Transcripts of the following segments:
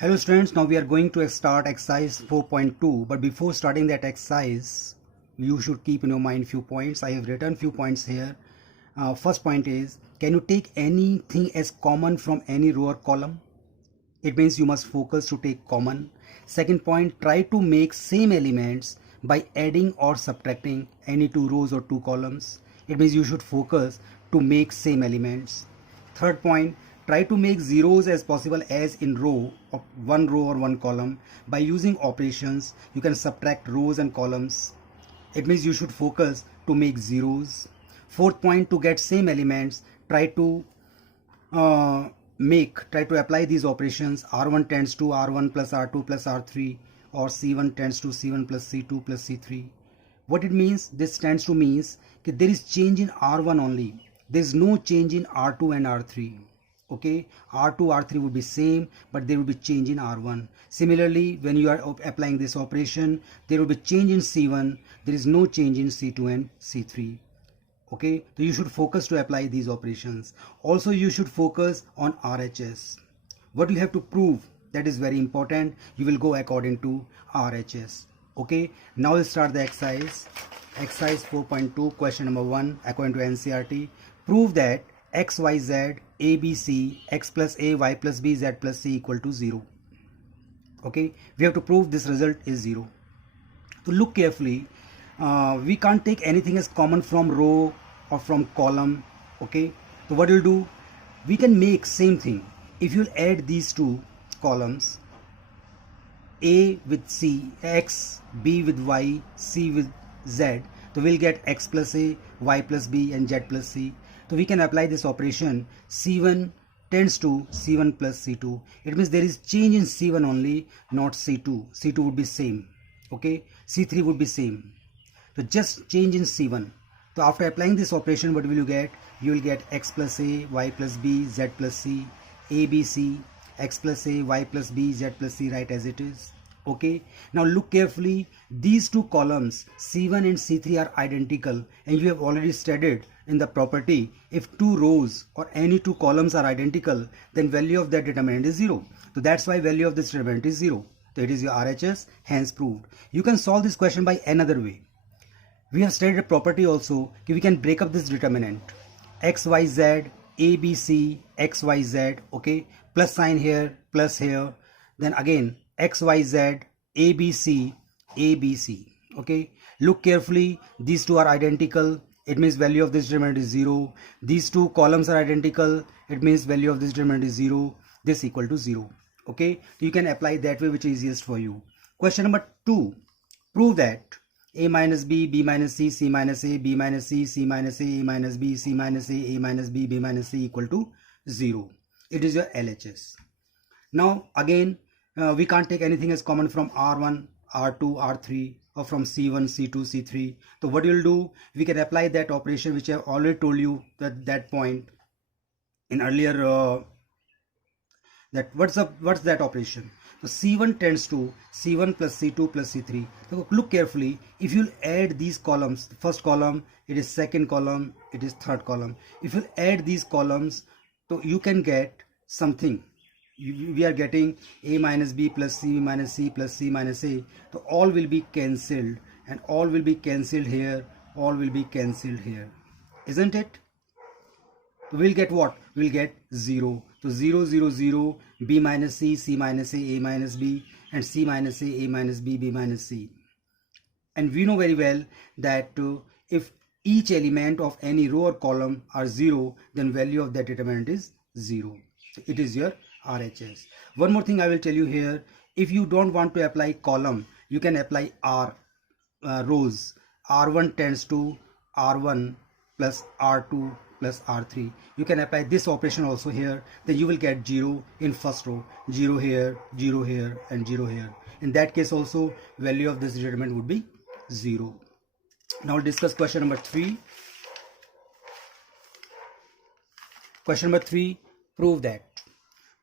Hello students, now we are going to start exercise 4.2, but before starting that exercise you should keep in your mind few points. I have written few points here. First point is, can you take anything as common from any row or column? It means you must focus to take common. Second point, try to make same elements by adding or subtracting any two rows or two columns. It means you should focus to make same elements. Third point, try to make zeros as possible as in row of one row or one column. By using operations, you can subtract rows and columns. It means you should focus to make zeros. Fourth point, to get same elements, try to apply these operations. R1 tends to R1 plus R2 plus R3, or C1 tends to C1 plus C2 plus C3. What it means, this tends to means that there is change in R1 only. There is no change in R2 and R3. Okay, R2, R3 would be same, but there will be change in R1. Similarly, when you are applying this operation, there will be change in C1. There is no change in C2 and C3. Okay, so you should focus to apply these operations. Also, you should focus on RHS. What you have to prove, that is very important. You will go according to RHS. Okay, now we'll start the exercise. Exercise 4.2, question number 1, according to NCERT. Prove that x, y, z, a, b, c, x plus a, y plus b, z plus c equal to 0. Okay, we have to prove this result is 0. So look carefully. We can't take anything as common from row or from column. Okay, so what you'll do, we can make same thing. If you'll add these two columns, a with c, x, b with y, c with z, so we'll get x plus a, y plus b and z plus c. So we can apply this operation. C1 tends to C1 plus C2. It means there is change in C1 only, not C2. C2 would be same. Okay, C3 would be same. So just change in C1. So after applying this operation, what will you get? You will get x plus a, y plus b, z plus c, a, b, c, x plus a, y plus b, z plus c, right as it is. Okay, now look carefully. These two columns C1 and C3 are identical, and you have already studied in the property, if two rows or any two columns are identical, then value of that determinant is 0. So that's why value of this determinant is 0. So it is your RHS, hence proved. You can solve this question by another way. We have studied a property also, we can break up this determinant. X, Y, Z, A, B, C, X, Y, Z, okay, plus sign here, plus here, then again X, Y, Z, A, B, C, A, B, C, okay. Look carefully, these two are identical. It means value of this determinant is 0. These two columns are identical. It means value of this determinant is 0. This equal to 0. Okay. You can apply that way, which is easiest for you. Question number 2. Prove that a minus b, b minus c, c minus a, b minus c, c minus a, a minus b, c minus a minus b, b minus c equal to 0. It is your LHS. Now again, we can't take anything as common from R1, R2, R3, or from C1, C2, C3. So what you'll do, we can apply that operation which I have already told you that point in earlier. What's that operation? So C1 tends to C1 plus C2 plus C3. So look carefully. If you add these columns, the first column, it is second column, it is third column. If you add these columns, so you can get something. We are getting a minus b plus c minus c plus c minus a. So all will be cancelled, and all will be cancelled here, all will be cancelled here, isn't it? So we'll get what? We'll get 0. So 0, 0, 0, b minus c, c minus a minus b, and c minus a minus b, b minus c. And we know very well that if each element of any row or column are 0, then value of that determinant is 0. So it is your RHS. One more thing I will tell you here. If you don't want to apply column, you can apply rows. R1 tends to R1 plus R2 plus R3. You can apply this operation also here. Then you will get 0 in first row, 0 here, 0 here, and 0 here. In that case also, value of this determinant would be 0. Now we'll discuss question number 3. Question number 3, prove that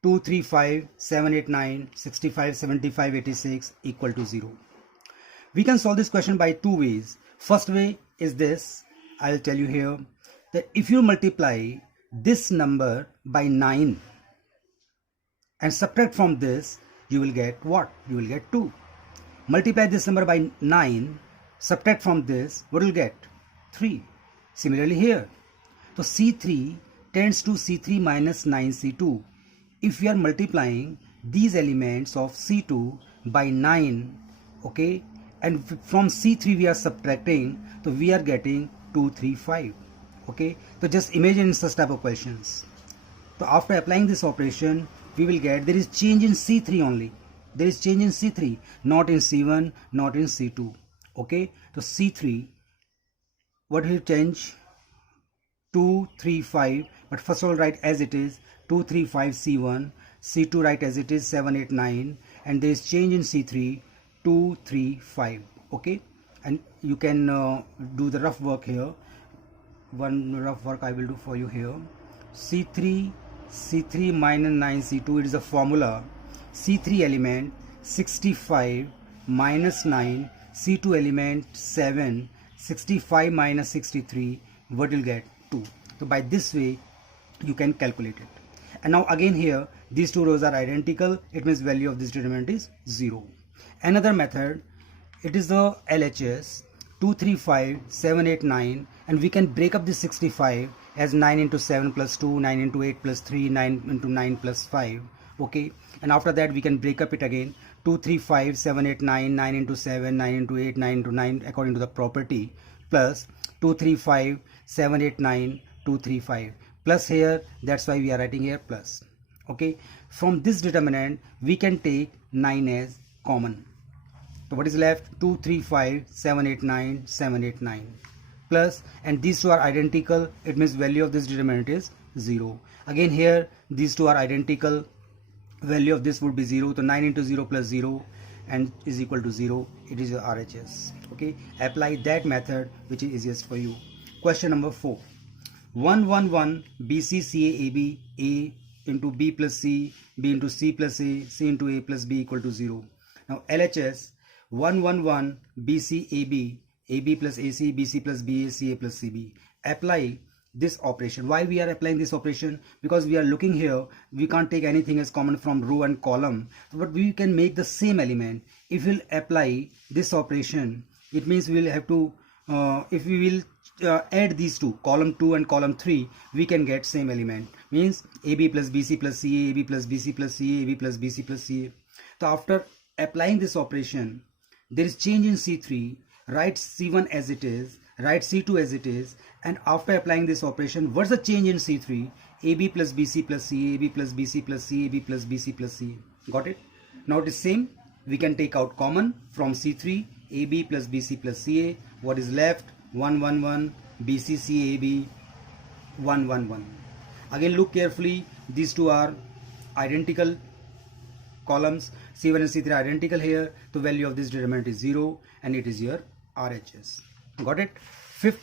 2, 3, 5, 7, 8, 9, 65, 75, 86 equal to 0. We can solve this question by two ways. First way is this. I'll tell you here that if you multiply this number by 9 and subtract from this, you will get what? You will get 2. Multiply this number by 9, subtract from this, what will get? 3. Similarly here, so C3 tends to C3 minus 9C2. If we are multiplying these elements of C2 by 9, okay, and from C3 we are subtracting, so we are getting 2, 3, 5. Okay, so just imagine such type of questions. So after applying this operation, we will get there is change in C3 only. There is change in C3, not in C1, not in C2. Okay, so C3, what will change? 2, 3, 5. But first of all, write as it is 2, 3, 5 C1. C2 write as it is 7, 8, 9. And there is change in C3, 2, 3, 5. Okay, and you can do the rough work here. One rough work I will do for you here. C3 minus 9 C2, it is a formula. C3 element 65 minus 9, C2 element 7, 65 minus 63, what you'll get? 2. So by this way you can calculate it. And now again here these two rows are identical, it means value of this determinant is 0. Another method, it is the LHS 2, 3, 5, 7, 8, 9, and we can break up this 65 as 9 into 7 plus 2, 9 into 8 plus 3, 9 into 9 plus 5. Okay, and after that we can break up it again 2, 3, 5, 7, 8, 9, 9 into 7, 9 into 8, 9 into 9 according to the property, plus 2, 3, 5, 7, 8, 9, 2, 3, 5, plus here, that's why we are writing here plus. Okay, from this determinant we can take 9 as common. So what is left? 2, 3, 5, 7, 8, 9, 7, 8, 9 plus, and these two are identical, it means value of this determinant is 0. Again here these two are identical, value of this would be 0. So 9 into 0 plus 0 and is equal to 0. It is your RHS. Okay, apply that method which is easiest for you. Question number 4. 1, 1, 1 BC CA AB, A into B plus C, B into C plus A, C into A plus B equal to 0. Now LHS 1, 1, 1 BC AB, AB plus AC, BC plus BA, CA plus CB. Apply this operation. Why we are applying this operation? Because we are looking here, we can't take anything as common from row and column, but we can make the same element. If we'll apply this operation, it means we will have to if we will add these two, column 2 and column 3, we can get same element, means AB plus BC plus CA, AB plus BC plus CA, AB plus BC plus CA. So after applying this operation, there is change in C3, write C1 as it is, write C2 as it is, and after applying this operation, what's the change in C3? AB plus BC plus CA, AB plus BC plus CA, AB plus BC plus CA. Got it? Now it is same, we can take out common from C3, AB plus BC plus CA. What is left? 1, 1, 1 BC CA AB, 1, 1, 1. Again look carefully, these two are identical columns, C1 and C3 are identical here. The value of this determinant is 0 and it is your RHS. Got it? Fifth